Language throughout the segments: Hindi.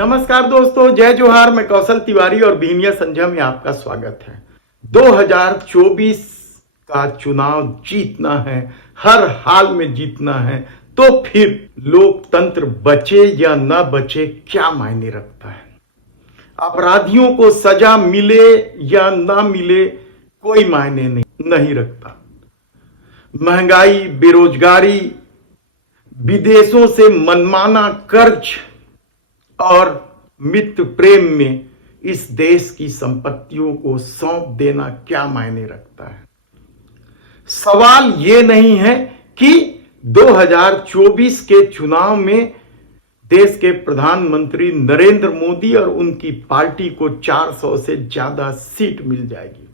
नमस्कार दोस्तों, जय जोहार। मैं कौशल तिवारी और बीनिया संध्या में आपका स्वागत है। 2024 का चुनाव जीतना है, हर हाल में जीतना है, तो फिर लोकतंत्र बचे या न बचे क्या मायने रखता है। अपराधियों को सजा मिले या ना मिले कोई मायने नहीं रखता। महंगाई, बेरोजगारी, विदेशों से मनमाना कर्ज और मित्र प्रेम में इस देश की संपत्तियों को सौंप देना क्या मायने रखता है। सवाल ये नहीं है कि 2024 के चुनाव में देश के प्रधानमंत्री नरेंद्र मोदी और उनकी पार्टी को 400 से ज्यादा सीट मिल जाएगी।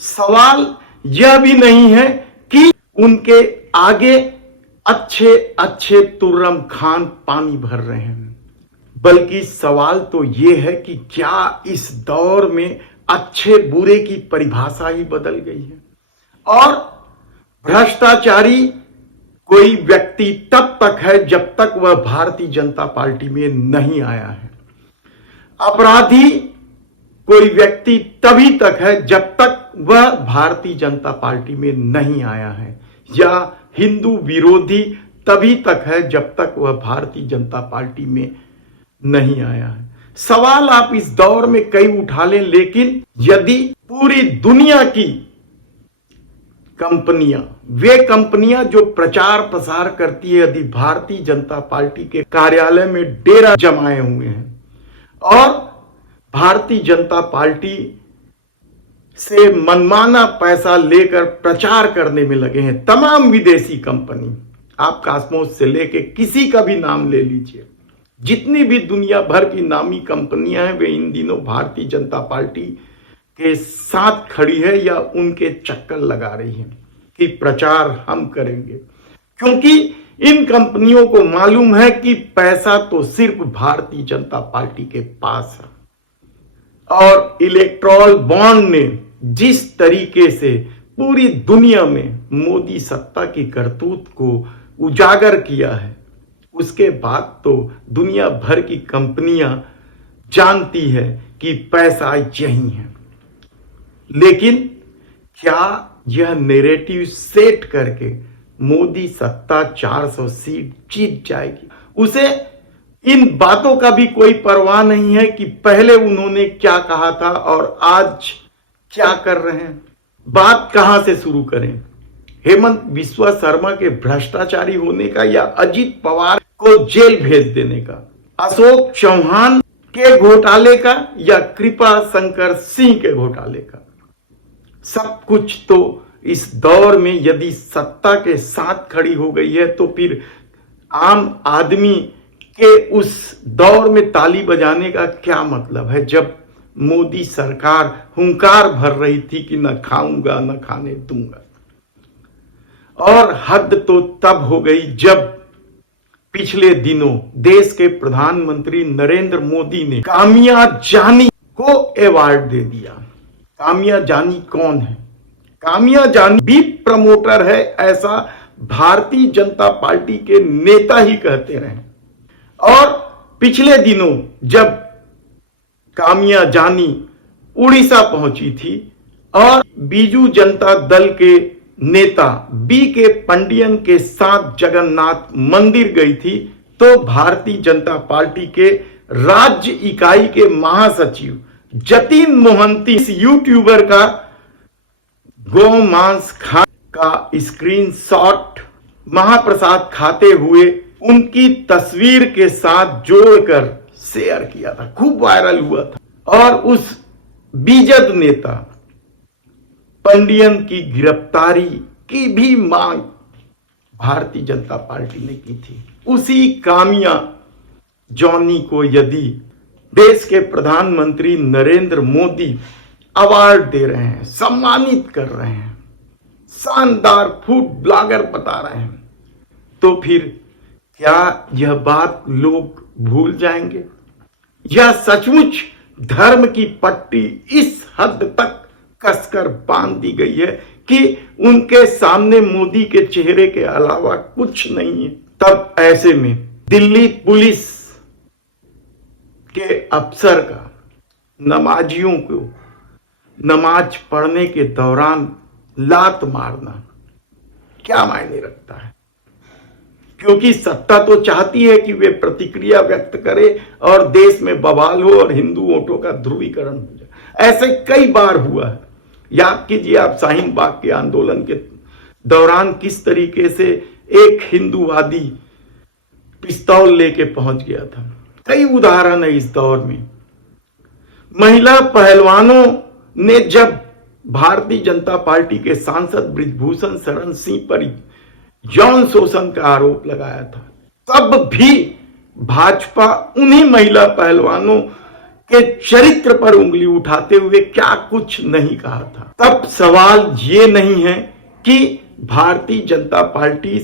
सवाल यह भी नहीं है कि उनके आगे अच्छे अच्छे तुर्रम खान पानी भर रहे हैं, बल्कि सवाल तो यह है कि क्या इस दौर में अच्छे बुरे की परिभाषा ही बदल गई है और भ्रष्टाचारी कोई व्यक्ति तब तक है जब तक वह भारतीय जनता पार्टी में नहीं आया है। अपराधी कोई व्यक्ति तभी तक है जब तक वह भारतीय जनता पार्टी में नहीं आया है, या हिंदू विरोधी तभी तक है जब तक वह भारतीय जनता पार्टी में नहीं आया है। सवाल आप इस दौर में कई उठा लें, लेकिन यदि पूरी दुनिया की कंपनियां, वे कंपनियां जो प्रचार प्रसार करती है, यदि भारतीय जनता पार्टी के कार्यालय में डेरा जमाए हुए हैं और भारतीय जनता पार्टी से मनमाना पैसा लेकर प्रचार करने में लगे हैं, तमाम विदेशी कंपनी, आप कॉस्मोस से लेके किसी का भी नाम ले लीजिए, जितनी भी दुनिया भर की नामी कंपनियां हैं, वे इन दिनों भारतीय जनता पार्टी के साथ खड़ी है या उनके चक्कर लगा रही है कि प्रचार हम करेंगे, क्योंकि इन कंपनियों को मालूम है कि पैसा तो सिर्फ भारतीय जनता पार्टी के पास है। और इलेक्टोरल बॉन्ड ने जिस तरीके से पूरी दुनिया में मोदी सत्ता की करतूत को उजागर किया है, उसके बाद तो दुनिया भर की कंपनियां जानती है कि पैसा यही है। लेकिन क्या यह नैरेटिव सेट करके मोदी सत्ता 400 सीट जीत जाएगी? उसे इन बातों का भी कोई परवाह नहीं है कि पहले उन्होंने क्या कहा था और आज क्या कर रहे हैं। बात कहां से शुरू करें? हेमंत बिस्वा शर्मा के भ्रष्टाचारी होने का, या अजित पवार को जेल भेज देने का, अशोक चौहान के घोटाले का, या कृपा शंकर सिंह के घोटाले का? सब कुछ तो इस दौर में यदि सत्ता के साथ खड़ी हो गई है, तो फिर आम आदमी के उस दौर में ताली बजाने का क्या मतलब है, जब मोदी सरकार हुंकार भर रही थी कि न खाऊंगा न खाने दूंगा। और हद तो तब हो गई जब पिछले दिनों देश के प्रधानमंत्री नरेंद्र मोदी ने कामिया जानी को अवार्ड दे दिया। कामिया जानी कौन है? कामिया जानी भी प्रमोटर है, ऐसा भारतीय जनता पार्टी के नेता ही कहते रहे। और पिछले दिनों जब कामिया जानी उड़ीसा पहुंची थी और बीजू जनता दल के नेता बी.के. पंडियन के साथ जगन्नाथ मंदिर गई थी, तो भारतीय जनता पार्टी के राज्य इकाई के महासचिव जतिन मोहंती, इस यूट्यूबर का गौ मांस खा का स्क्रीनशॉट महाप्रसाद खाते हुए उनकी तस्वीर के साथ जोड़कर शेयर किया था, खूब वायरल हुआ था। और उस बीजद नेता पंडियन की गिरफ्तारी की भी मांग भारतीय जनता पार्टी ने की थी। उसी कामिया जॉनी को यदि देश के प्रधानमंत्री नरेंद्र मोदी अवार्ड दे रहे हैं, सम्मानित कर रहे हैं, शानदार फूड ब्लॉगर बता रहे हैं, तो फिर क्या यह बात लोग भूल जाएंगे? यह सचमुच धर्म की पट्टी इस हद तक कसकर बांध दी गई है कि उनके सामने मोदी के चेहरे के अलावा कुछ नहीं है। तब ऐसे में दिल्ली पुलिस के अफसर का नमाजियों को नमाज पढ़ने के दौरान लात मारना क्या मायने रखता है? क्योंकि सत्ता तो चाहती है कि वे प्रतिक्रिया व्यक्त करे और देश में बवाल हो और हिंदू वोटों का ध्रुवीकरण हो जाए। ऐसे कई बार हुआ है। याद कीजिए आप शाहीन बाग के आंदोलन के दौरान किस तरीके से एक हिंदूवादी पिस्तौल लेके पहुंच गया था। कई उदाहरण है इस दौर में। महिला पहलवानों ने जब भारतीय जनता पार्टी के सांसद बृजभूषण शरण सिंह पर यौन शोषण का आरोप लगाया था, तब भी भाजपा उन्हीं महिला पहलवानों के चरित्र पर उंगली उठाते हुए क्या कुछ नहीं कहा था। तब सवाल ये नहीं है कि भारतीय जनता पार्टी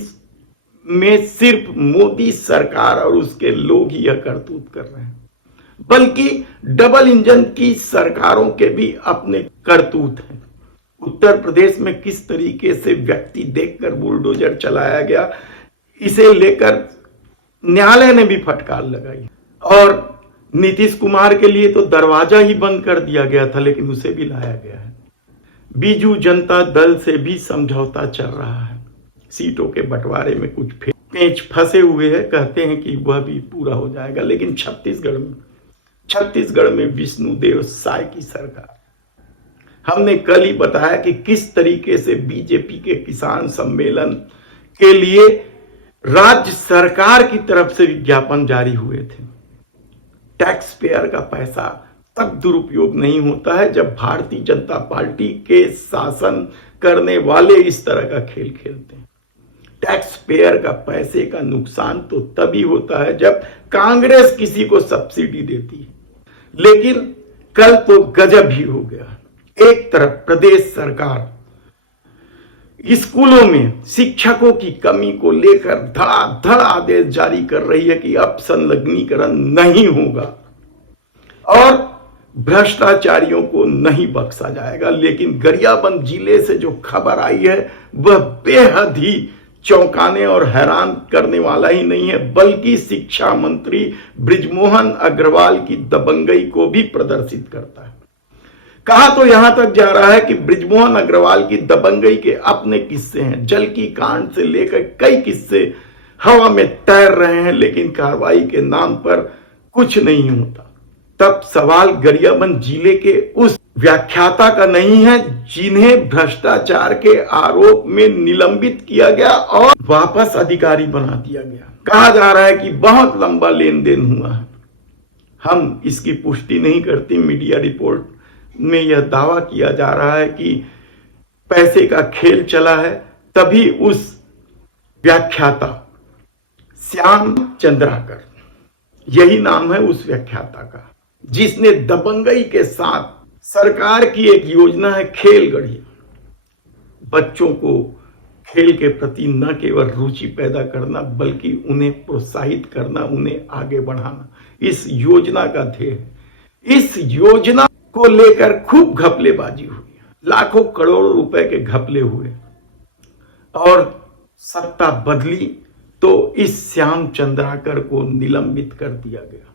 में सिर्फ मोदी सरकार और उसके लोग ही यह करतूत कर रहे हैं, बल्कि डबल इंजन की सरकारों के भी अपने करतूत हैं। उत्तर प्रदेश में किस तरीके से व्यक्ति देखकर बुलडोजर चलाया गया, इसे लेकर न्यायालय ने भी फटकार लगाई और नीतीश कुमार के लिए तो दरवाजा ही बंद कर दिया गया था, लेकिन उसे भी लाया गया है। बीजू जनता दल से भी समझौता चल रहा है। सीटों के बंटवारे में कुछ पेंच फंसे हुए हैं, कहते हैं कि वह भी पूरा हो जाएगा। लेकिन छत्तीसगढ़ में विष्णुदेव साय की सरकार, हमने कल ही बताया कि किस तरीके से बीजेपी के किसान सम्मेलन के लिए राज्य सरकार की तरफ से विज्ञापन जारी हुए थे। टैक्स पेयर का पैसा तब दुरुपयोग नहीं होता है जब भारतीय जनता पार्टी के शासन करने वाले इस तरह का खेल खेलते हैं। टैक्स पेयर का पैसे का नुकसान तो तभी होता है जब कांग्रेस किसी को सब्सिडी देती है। लेकिन कल तो गजब ही हो गया। एक तरफ प्रदेश सरकार स्कूलों में शिक्षकों की कमी को लेकर धड़ाधड़ आदेश जारी कर रही है कि अब संलग्नीकरण नहीं होगा और भ्रष्टाचारियों को नहीं बख्शा जाएगा। लेकिन गरियाबंद जिले से जो खबर आई है वह बेहद ही चौंकाने और हैरान करने वाला ही नहीं है, बल्कि शिक्षा मंत्री बृजमोहन अग्रवाल की दबंगई को भी प्रदर्शित करता है। कहा तो यहां तक जा रहा है कि बृजमोहन अग्रवाल की दबंगई के अपने किस्से हैं। जल की कांड से लेकर कई किस्से हवा में तैर रहे हैं, लेकिन कार्रवाई के नाम पर कुछ नहीं होता। तब सवाल गरियाबंद जिले के उस व्याख्याता का नहीं है जिन्हें भ्रष्टाचार के आरोप में निलंबित किया गया और वापस अधिकारी बना दिया गया। कहा जा रहा है कि बहुत लंबा लेन देन हुआ है। हम इसकी पुष्टि नहीं करती। मीडिया रिपोर्ट में यह दावा किया जा रहा है कि पैसे का खेल चला है। तभी उस व्याख्याता श्याम चंद्राकर, यही नाम है उस व्याख्याता का, जिसने दबंगई के साथ सरकार की एक योजना है खेल गढ़ी, बच्चों को खेल के प्रति न केवल रुचि पैदा करना बल्कि उन्हें प्रोत्साहित करना, उन्हें आगे बढ़ाना, इस योजना का ध्येय है। इस योजना को लेकर खूब घपलेबाजी हुई, लाखों करोड़ों रुपए के घपले हुए और सत्ता बदली तो इस श्याम चंद्राकर को निलंबित कर दिया गया।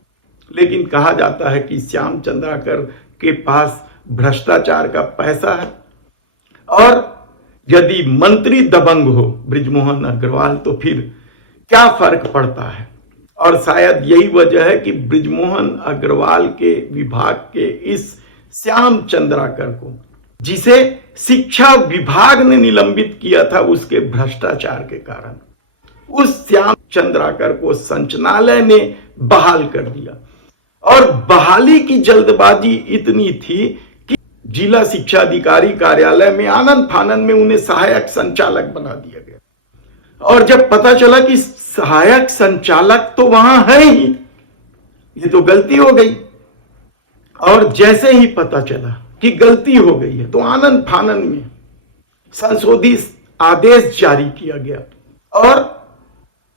लेकिन कहा जाता है कि श्याम चंद्राकर के पास भ्रष्टाचार का पैसा है और यदि मंत्री दबंग हो बृजमोहन अग्रवाल तो फिर क्या फर्क पड़ता है। और शायद यही वजह है कि बृजमोहन अग्रवाल के विभाग के इस श्याम चंद्राकर को, जिसे शिक्षा विभाग ने निलंबित किया था उसके भ्रष्टाचार के कारण, उस श्याम चंद्राकर को संचालनालय ने बहाल कर दिया। और बहाली की जल्दबाजी इतनी थी कि जिला शिक्षा अधिकारी कार्यालय में आनंद फानंद में उन्हें सहायक संचालक बना दिया गया। और जब पता चला कि सहायक संचालक तो वहां है ही, ये तो गलती हो गई। और जैसे ही पता चला कि गलती हो गई है तो आनंद फानंद में संशोधित आदेश जारी किया गया। और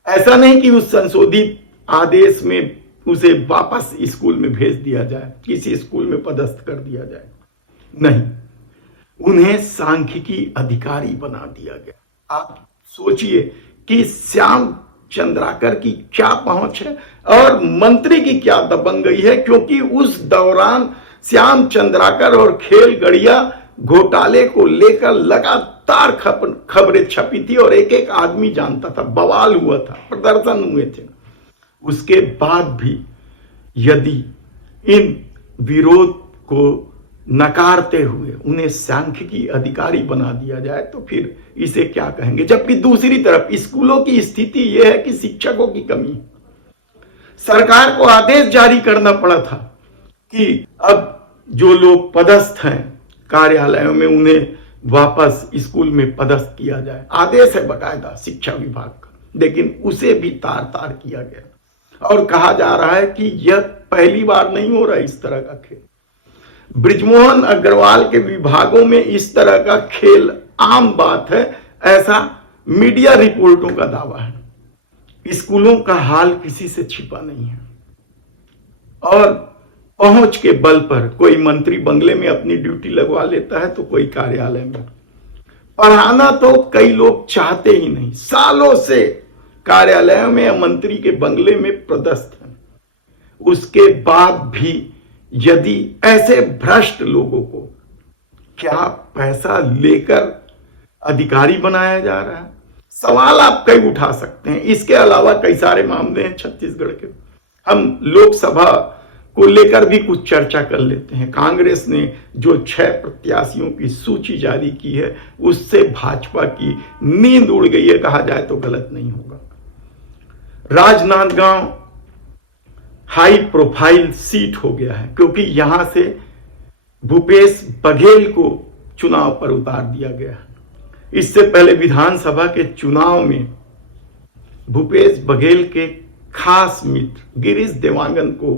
ऐसा नहीं कि उस संशोधित आदेश में उसे वापस स्कूल में भेज दिया जाए, किसी स्कूल में पदस्थ कर दिया जाए, नहीं, उन्हें सांख्यिकी अधिकारी बना दिया गया। आप सोचिए कि श्याम चंद्राकर की क्या पहुंच है और मंत्री की क्या दबंगई है, क्योंकि उस दौरान श्याम चंद्राकर और खेलगड़िया घोटाले को लेकर लगातार खबरें छपी थी और एक एक आदमी जानता था, बवाल हुआ था, प्रदर्शन हुए थे। उसके बाद भी यदि इन विरोध को नकारते हुए उन्हें सांख्यिकी अधिकारी बना दिया जाए तो फिर इसे क्या कहेंगे। जबकि दूसरी तरफ स्कूलों की स्थिति यह है कि शिक्षकों की कमी है। सरकार को आदेश जारी करना पड़ा था कि अब जो लोग पदस्थ हैं कार्यालयों में उन्हें वापस स्कूल में पदस्थ किया जाए, आदेश है बकायदा शिक्षा विभाग का, लेकिन उसे भी तार तार किया गया। और कहा जा रहा है कि यह पहली बार नहीं हो रहा इस तरह का खेल। बृजमोहन अग्रवाल के विभागों में इस तरह का खेल आम बात है, ऐसा मीडिया रिपोर्टों का दावा है। स्कूलों का हाल किसी से छिपा नहीं है और पहुंच के बल पर कोई मंत्री बंगले में अपनी ड्यूटी लगवा लेता है तो कोई कार्यालय में। पढ़ाना तो कई लोग चाहते ही नहीं, सालों से कार्यालय में या मंत्री के बंगले में पदस्थ हैं। उसके बाद भी यदि ऐसे भ्रष्ट लोगों को क्या पैसा लेकर अधिकारी बनाया जा रहा है, सवाल आप कई उठा सकते हैं। इसके अलावा कई सारे मामले हैं छत्तीसगढ़ के। हम लोकसभा को लेकर भी कुछ चर्चा कर लेते हैं। कांग्रेस ने जो 6 प्रत्याशियों की सूची जारी की है उससे भाजपा की नींद उड़ गई है, कहा जाए तो गलत नहीं होगा। राजनांदगांव हाई प्रोफाइल सीट हो गया है क्योंकि यहां से भूपेश बघेल को चुनाव पर उतार दिया गया है। इससे पहले विधानसभा के चुनाव में भूपेश बघेल के खास मित्र गिरीश देवांगन को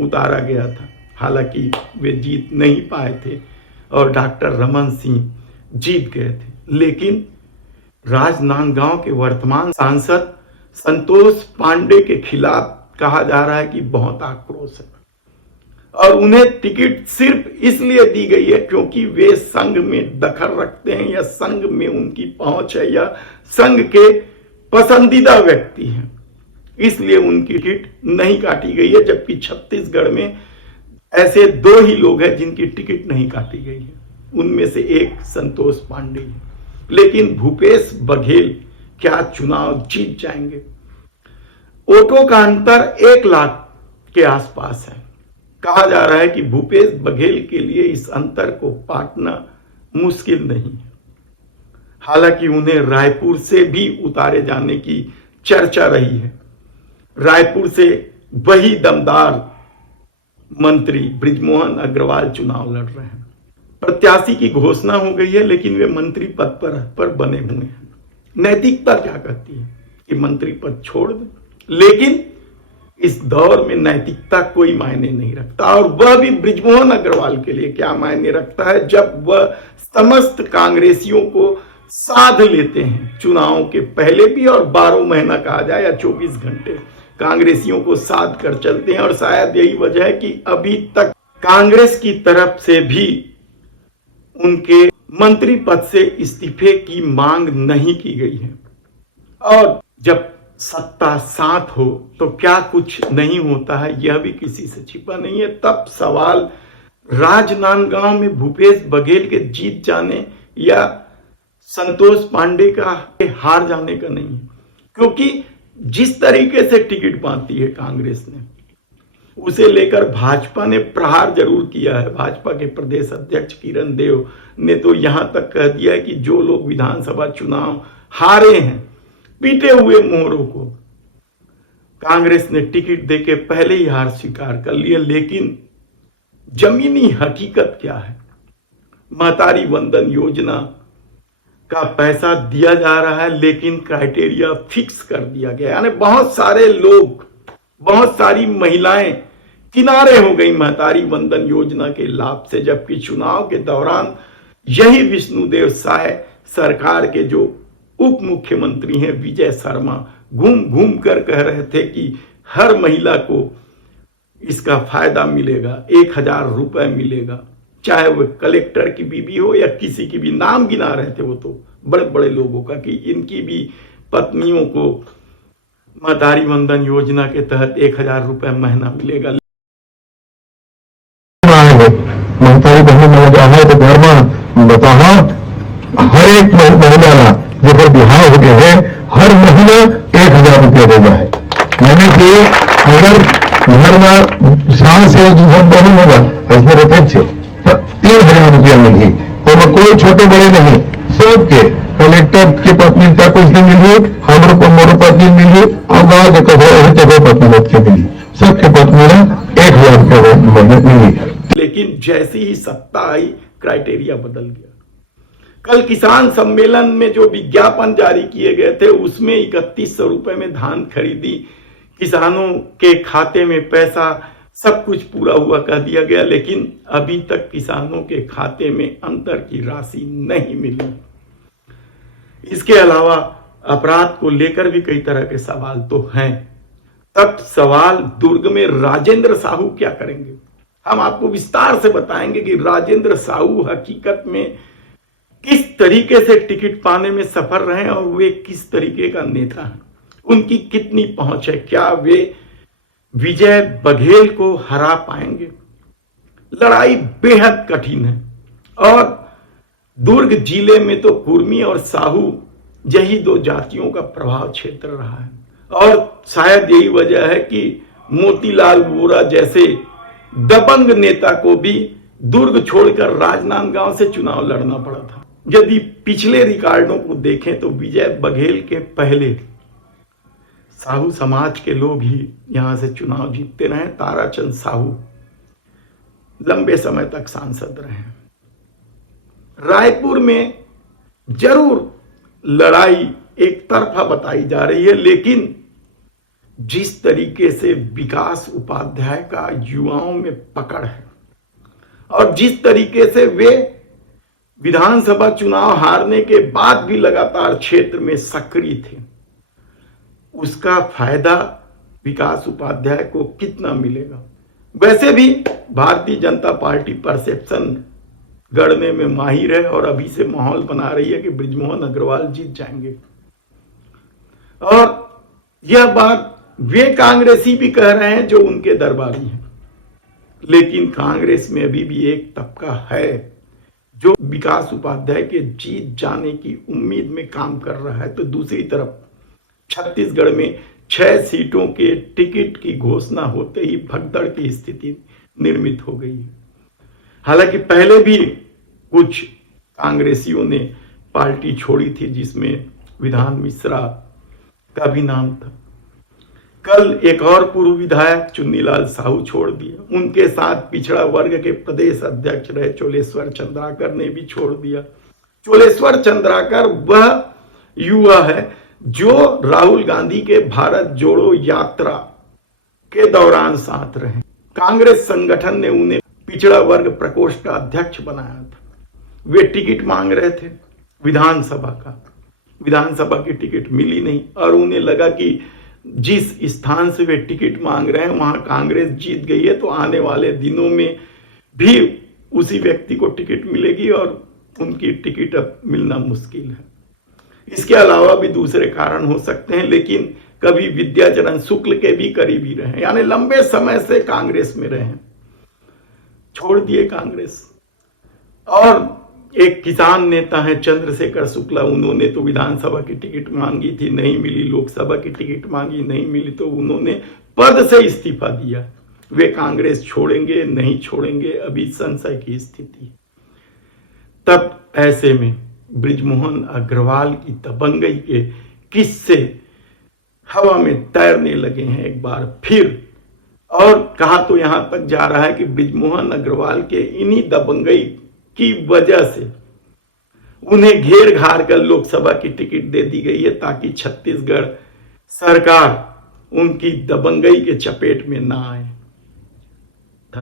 उतारा गया था। हालांकि वे जीत नहीं पाए थे और डॉक्टर रमन सिंह जीत गए थे, लेकिन राजनांदगांव के वर्तमान सांसद संतोष पांडे के खिलाफ कहा जा रहा है कि बहुत आक्रोश है और उन्हें टिकट सिर्फ इसलिए दी गई है क्योंकि वे संघ में दखल रखते हैं या संघ में उनकी पहुंच है या संघ के पसंदीदा व्यक्ति हैं, इसलिए उनकी टिकट नहीं काटी गई है। जबकि छत्तीसगढ़ में ऐसे 2 ही लोग हैं जिनकी टिकट नहीं काटी गई है, उनमें से एक संतोष पांडे है। लेकिन भूपेश बघेल क्या चुनाव जीत जाएंगे? वोटों का अंतर 1 लाख के आसपास है। कहा जा रहा है कि भूपेश बघेल के लिए इस अंतर को पाटना मुश्किल नहीं है। हालांकि उन्हें रायपुर से भी उतारे जाने की चर्चा रही है। रायपुर से वही दमदार मंत्री बृजमोहन अग्रवाल चुनाव लड़ रहे हैं। प्रत्याशी की घोषणा हो गई है लेकिन वे मंत्री पद पर बने हुए हैं। नैतिकता क्या कहती है कि मंत्री पद छोड़ दें, लेकिन इस दौर में नैतिकता कोई मायने नहीं रखता और वह भी बृजमोहन अग्रवाल के लिए क्या मायने रखता है जब वह समस्त कांग्रेसियों को साध लेते हैं चुनाव के पहले भी और 12 महीना कहा जाए या 24 घंटे कांग्रेसियों को साध कर चलते हैं। और शायद यही वजह है कि अभी तक कांग्रेस की तरफ से भी उनके मंत्री पद से इस्तीफे की मांग नहीं की गई है। और जब सत्ता साथ हो तो क्या कुछ नहीं होता है, यह भी किसी से छिपा नहीं है। तब सवाल राजनांदगांव में भूपेश बघेल के जीत जाने या संतोष पांडे का हार जाने का नहीं है, क्योंकि जिस तरीके से टिकट बांटी है कांग्रेस ने उसे लेकर भाजपा ने प्रहार जरूर किया है। भाजपा के प्रदेश अध्यक्ष किरण देव ने तो यहां तक कह दिया है कि जो लोग विधानसभा चुनाव हारे हैं, पीटे हुए मोहरों को कांग्रेस ने टिकट देके पहले ही हार स्वीकार कर लिया। लेकिन जमीनी हकीकत क्या है? महतारी वंदन योजना का पैसा दिया जा रहा है लेकिन क्राइटेरिया फिक्स कर दिया गया, यानी बहुत सारे लोग, बहुत सारी महिलाएं किनारे हो गई महतारी वंदन योजना के लाभ से। जबकि चुनाव के दौरान यही विष्णुदेव साय सरकार के जो उप मुख्यमंत्री हैं विजय शर्मा घूम घूम कर कह रहे थे कि हर महिला को इसका फायदा मिलेगा, 1000 रुपए मिलेगा, चाहे वह कलेक्टर की बीवी हो या किसी की भी। नाम गिना रहे थे वो तो बड़े बड़े लोगों का कि इनकी भी पत्नियों को महतारी वंदन योजना के तहत 1,000 रुपए महीना मिलेगा। महतारी बहन आहे तो घर में बताहा हर एक महिला जो बिहार हो गए है हर महीना 1,000 रुपया देगा है। यानी कि अगर घर में सास से बहन होगा इसमें रुपये से 3,000 रुपया मिली तो कोई छोटे बड़े नहीं, सबके कलेक्टर की पत्नी का कुछ नहीं मिली, हमारे को मोर पत्नी मिली और गाँव के जगह पत्नी के मिली, सबके पत्नी ने 1,000 रुपया मिली। लेकिन जैसी ही सत्ता आई क्राइटेरिया बदल गया। कल किसान सम्मेलन में जो विज्ञापन जारी किए गए थे उसमें 3,100 रुपए में धान खरीदी, किसानों के खाते में पैसा, सब कुछ पूरा हुआ कह दिया गया, लेकिन अभी तक किसानों के खाते में अंतर की राशि नहीं मिली। इसके अलावा अपराध को लेकर भी कई तरह के सवाल तो हैं। तब सवाल दुर्ग में राजेंद्र साहू क्या करेंगे, हम आपको विस्तार से बताएंगे कि राजेंद्र साहू हकीकत में किस तरीके से टिकट पाने में सफल रहे और वे किस तरीके का नेता हैं, उनकी कितनी पहुंच है, क्या वे विजय बघेल को हरा पाएंगे। लड़ाई बेहद कठिन है और दुर्ग जिले में तो कुर्मी और साहू यही दो जातियों का प्रभाव क्षेत्र रहा है और शायद यही वजह है कि मोतीलाल वोरा जैसे दबंग नेता को भी दुर्ग छोड़कर राजनांदगांव से चुनाव लड़ना पड़ा था। यदि पिछले रिकॉर्डों को देखें तो विजय बघेल के पहले साहू समाज के लोग ही यहां से चुनाव जीतते रहे। ताराचंद साहू लंबे समय तक सांसद रहे। रायपुर में जरूर लड़ाई एक तरफा बताई जा रही है, लेकिन जिस तरीके से विकास उपाध्याय का युवाओं में पकड़ है और जिस तरीके से वे विधानसभा चुनाव हारने के बाद भी लगातार क्षेत्र में सक्रिय थे, उसका फायदा विकास उपाध्याय को कितना मिलेगा। वैसे भी भारतीय जनता पार्टी परसेप्शन गढ़ने में माहिर है और अभी से माहौल बना रही है कि बृजमोहन अग्रवाल जीत जाएंगे। और यह बात वे कांग्रेसी भी कह रहे हैं जो उनके दरबारी हैं, लेकिन कांग्रेस में अभी भी एक तबका है जो विकास उपाध्याय के जीत जाने की उम्मीद में काम कर रहा है। तो दूसरी तरफ छत्तीसगढ़ में 6 सीटों के टिकट की घोषणा होते ही भगदड़ की स्थिति निर्मित हो गई है। हालांकि पहले भी कुछ कांग्रेसियों ने पार्टी छोड़ी थी जिसमें विधान मिश्रा का भी नाम था। कल एक और पूर्व विधायक चुन्नीलाल साहू छोड़ दिए, उनके साथ पिछड़ा वर्ग के प्रदेश अध्यक्ष रहे चोलेश्वर चंद्राकर ने भी छोड़ दिया। चोलेश्वर चंद्राकर वह युवा है जो राहुल गांधी के भारत जोड़ो यात्रा के दौरान साथ रहे। कांग्रेस संगठन ने उन्हें पिछड़ा वर्ग प्रकोष्ठ का अध्यक्ष बनाया था। वे टिकट मांग रहे थे विधानसभा का, विधानसभा की टिकट मिली नहीं और उन्हें लगा कि जिस स्थान से वे टिकट मांग रहे हैं वहां कांग्रेस जीत गई है तो आने वाले दिनों में भी उसी व्यक्ति को टिकट मिलेगी और उनकी टिकट अब मिलना मुश्किल है। इसके अलावा भी दूसरे कारण हो सकते हैं, लेकिन कभी विद्याचरण शुक्ल के भी करीबी रहे, यानी लंबे समय से कांग्रेस में रहे, छोड़ दिए कांग्रेस। और एक किसान नेता है चंद्रशेखर शुक्ला, उन्होंने तो विधानसभा की टिकट मांगी थी, नहीं मिली, लोकसभा की टिकट मांगी, नहीं मिली, तो उन्होंने पद से इस्तीफा दिया। वे कांग्रेस छोड़ेंगे नहीं छोड़ेंगे अभी संशय की स्थिति। तब ऐसे में बृजमोहन अग्रवाल की दबंगई के किस्से हवा में तैरने लगे हैं एक बार फिर, और कहा तो यहां तक जा रहा है कि बृजमोहन अग्रवाल के इन्हीं दबंगई की वजह से उन्हें घेर घार कर लोकसभा की टिकट दे दी गई है ताकि छत्तीसगढ़ सरकार उनकी दबंगई के चपेट में ना आए।